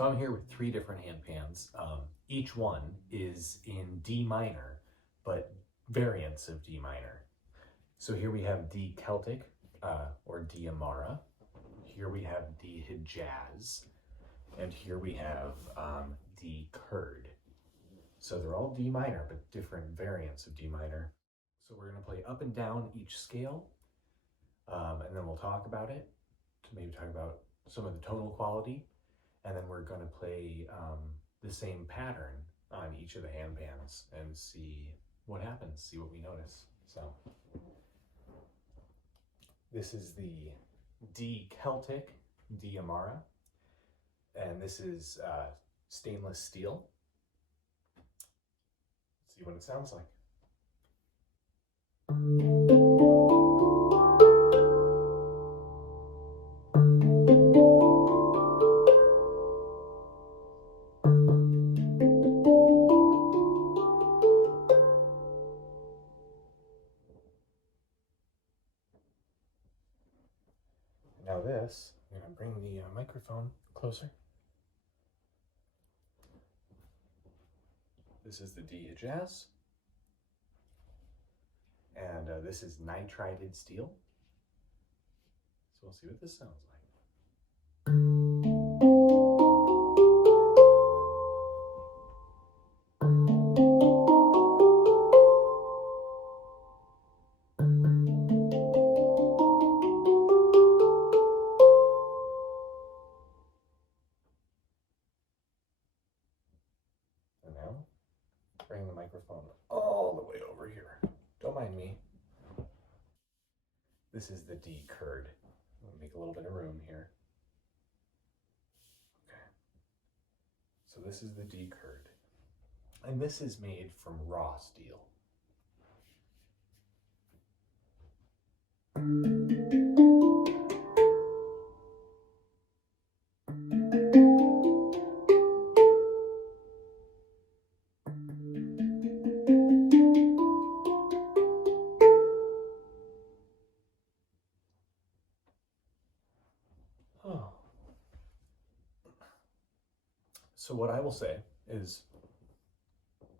So I'm here with 3 different handpans. Each one is in D minor, but variants of D minor. So here we have D Celtic, or D Amara. Here we have D Hijaz, and here we have D Kurd. So they're all D minor, but different variants of D minor. So we're going to play up and down each scale, and then we'll talk about it, to maybe talk about some of the tonal quality, and then we're going to play the same pattern on each of the handpans and see what happens, see what we notice. So this is the D Celtic, D Amara, and this is stainless steel. Let's see what it sounds like. Now this, I'm going to bring the microphone closer. This is the D Hijaz, and this is nitrided steel. So we'll see what this sounds like. And now, bring the microphone all the way over here. Don't mind me. This is the D Kurd. I'll make a little bit of room here. Okay. So this is the D Kurd. And this is made from raw steel. Oh. So what I will say is,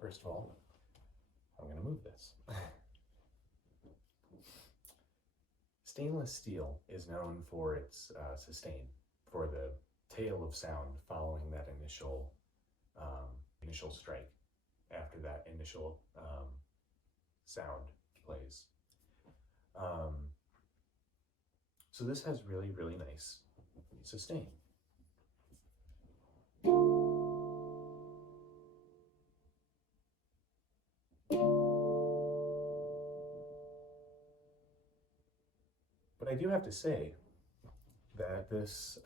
first of all, I'm going to move this. Stainless steel is known for its sustain, for the tail of sound following that initial strike, after that initial sound plays. So this has really, really nice sustain. But I do have to say that this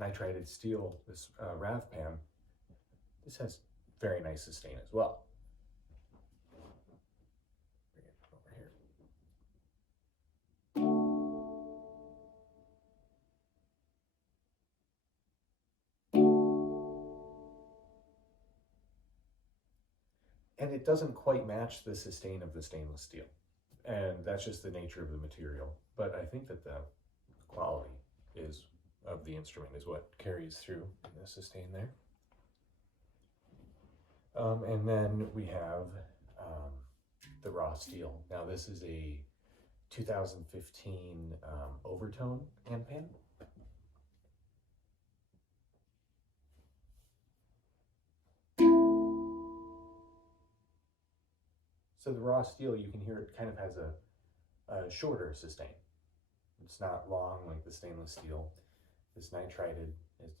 nitrided steel, this Handpan, this has very nice sustain as well. Bring it over here. And it doesn't quite match the sustain of the stainless steel. And that's just the nature of the material. But I think that the quality of the instrument is what carries through the sustain there. And then we have the raw steel. Now this is a 2015 overtone handpan. So the raw steel, you can hear it kind of has a shorter sustain. It's not long like the stainless steel. This nitrided is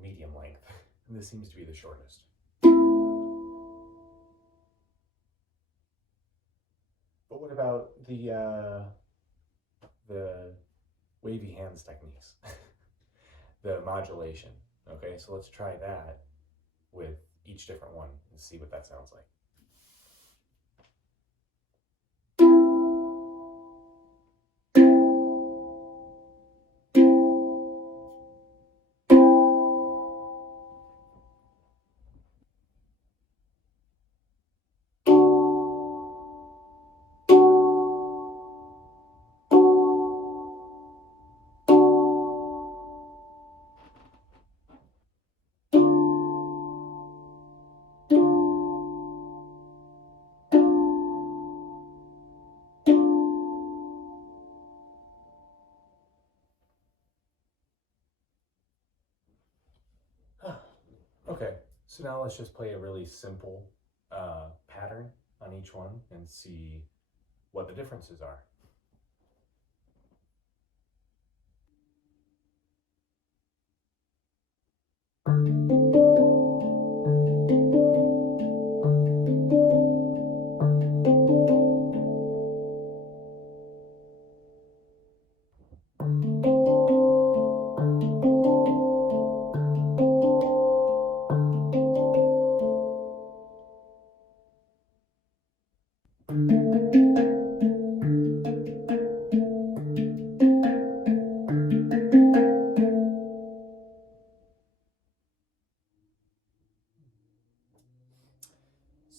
medium length, and this seems to be the shortest. But what about the wavy hands techniques? The modulation. Okay, so let's try that with each different one and see what that sounds like. Okay, so now let's just play a really simple pattern on each one and see what the differences are.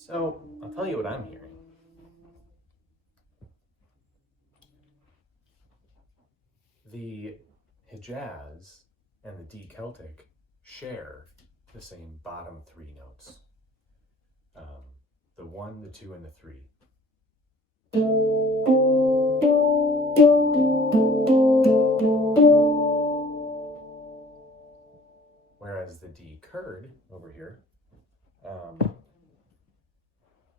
So I'll tell you what I'm hearing. The Hijaz and the D Celtic share the same bottom three notes. The 1, the 2, and the 3. Whereas the D Kurd over here,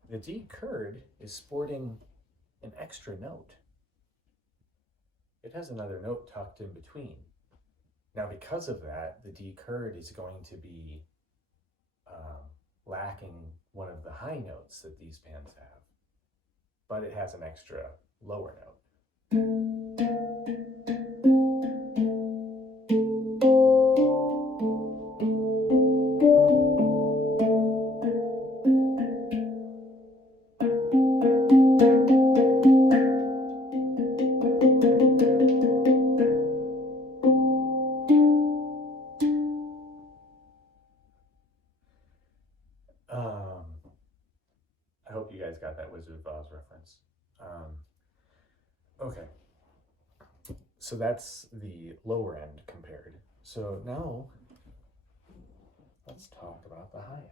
the D Kurd is sporting an extra note. It has another note tucked in between. Now, because of that, the D Kurd is going to be lacking one of the high notes that these pans have, but it has an extra lower note. I hope you guys got that Wizard of Oz reference. Okay, so that's the lower end compared. So now let's talk about the high end.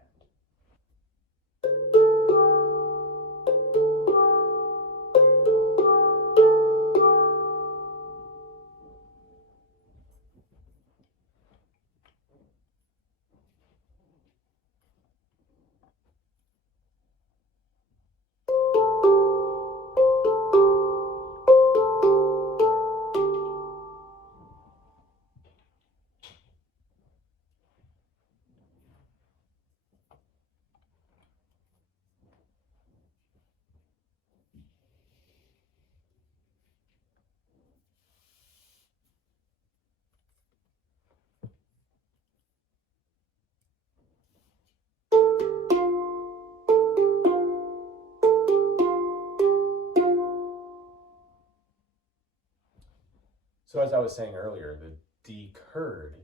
So as I was saying earlier, the D Kurd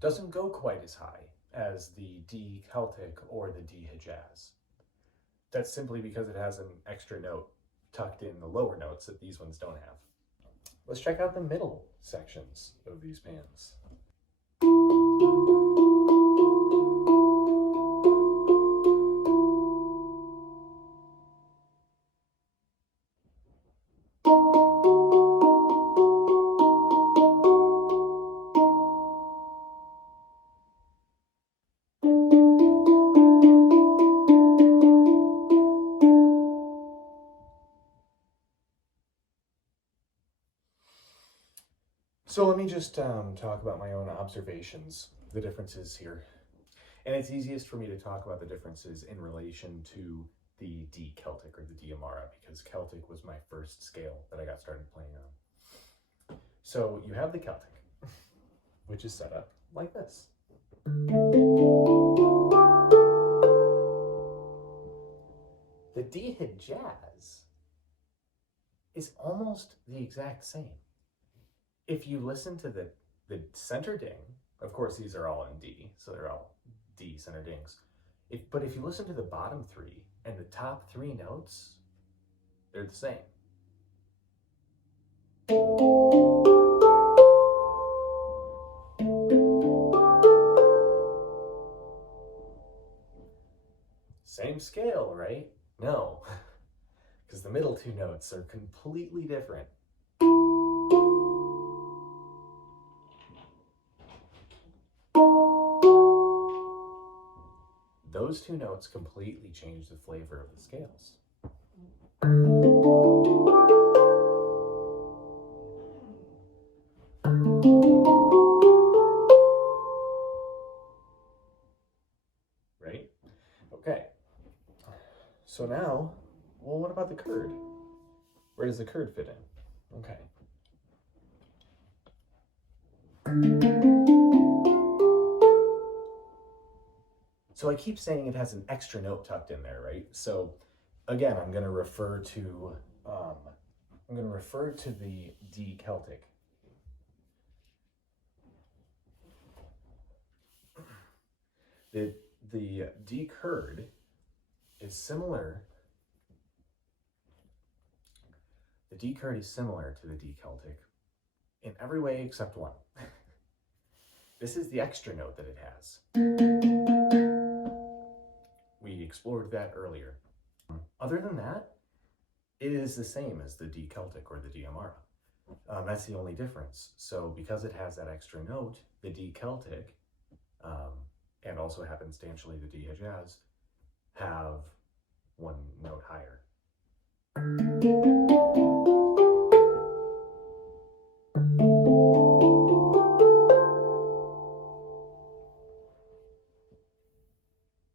doesn't go quite as high as the D Celtic or the D Hijaz. That's simply because it has an extra note tucked in the lower notes that these ones don't have. Let's check out the middle sections of these pans. So let me just talk about my own observations, the differences here. And it's easiest for me to talk about the differences in relation to the D Celtic or the D Amara, because Celtic was my first scale that I got started playing on. So you have the Celtic, which is set up like this. The D Hijaz is almost the exact same. If you listen to the center ding, of course these are all in D, so they're all D center dings. But if you listen to the bottom three and the top three notes, they're the same. Same scale, right? No, because the middle two notes are completely different. those two notes completely change the flavor of the scales. Right? Okay. So now, well, what about the Kurd? Where does the Kurd fit in? Okay. So I keep saying it has an extra note tucked in there, right? So again, I'm going to refer to the D Celtic. The D Kurd is similar. The D Kurd is similar to the D Celtic in every way except one. This is the extra note that it has. We explored that earlier. Other than that, it is the same as the D Celtic or the D Amara. That's the only difference. So because it has that extra note, the D Celtic, and also happenstantially the D Hijaz, have one note higher.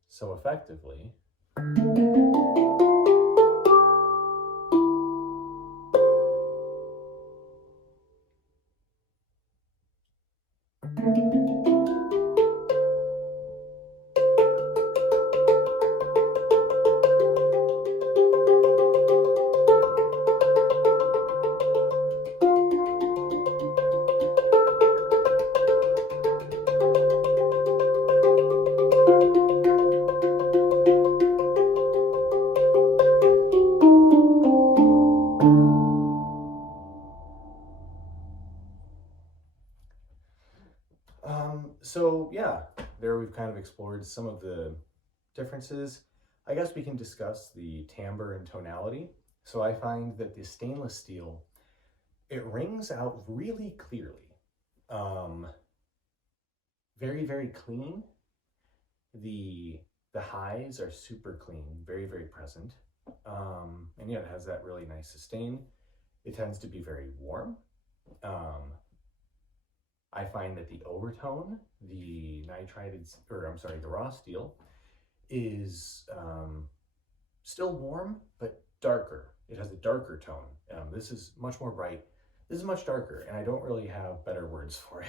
So effectively, so yeah, there we've kind of explored some of the differences. I guess we can discuss the timbre and tonality. So I find that the stainless steel, it rings out really clearly. Very, very clean. The highs are super clean, very, very present. And yeah, it has that really nice sustain. It tends to be very warm. I find that the overtone, the the raw steel, is still warm, but darker. It has a darker tone. This is much more bright. This is much darker, and I don't really have better words for it.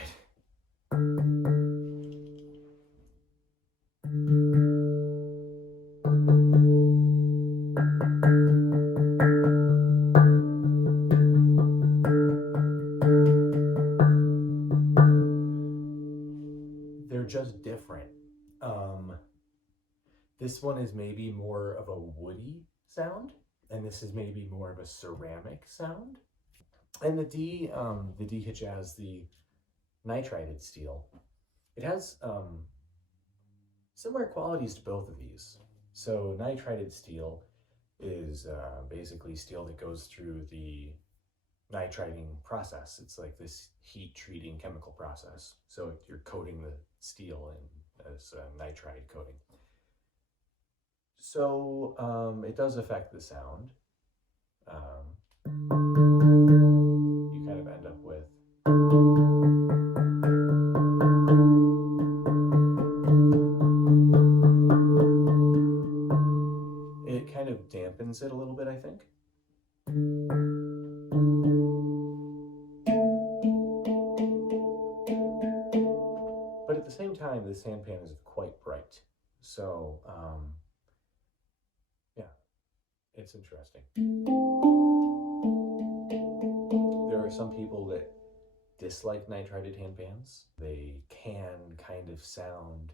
They're just different. This one is maybe more of a woody sound, and this is maybe more of a ceramic sound. And the D Hijaz, the nitrided steel, it has similar qualities to both of these. So nitrided steel is basically steel that goes through the nitriding process. It's like this heat treating chemical process. So you're coating the steel in as nitride coating. So it does affect the sound. You kind of end up with it kind of dampens it a little bit, I think. But at the same time, this handpan is quite bright. So, yeah, it's interesting. There are some people that dislike nitrided handpans. They can kind of sound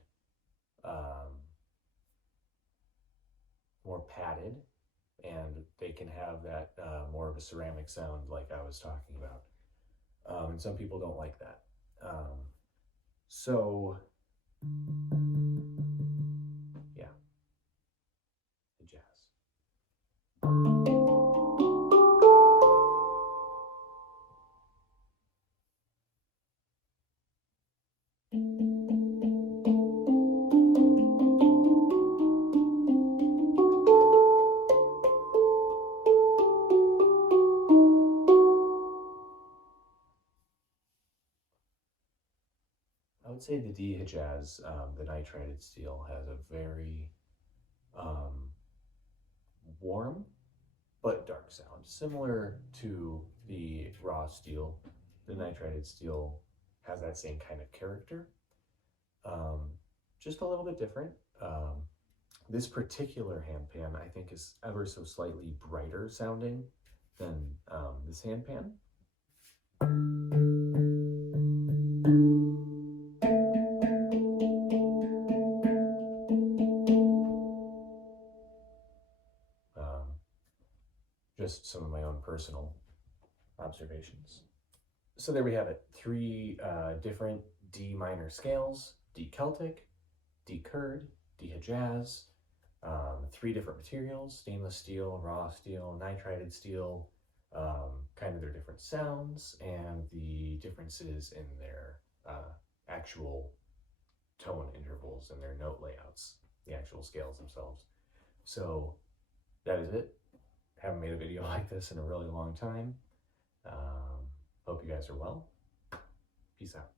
more padded, and they can have that more of a ceramic sound like I was talking about. And some people don't like that. So, yeah, the jazz. D Hijaz, the nitrided steel, has a very warm but dark sound, similar to the raw steel. The nitrided steel has that same kind of character, just a little bit different. This particular handpan, I think, is ever so slightly brighter sounding than this handpan. Just some of my own personal observations. So there we have it, 3 different D minor scales: D Celtic, D Kurd, D Hijaz, 3 different materials: stainless steel, raw steel, nitrided steel, kind of their different sounds and the differences in their actual tone intervals and their note layouts, the actual scales themselves. So that is it. Haven't made a video like this in a really long time. Hope you guys are well. Peace out.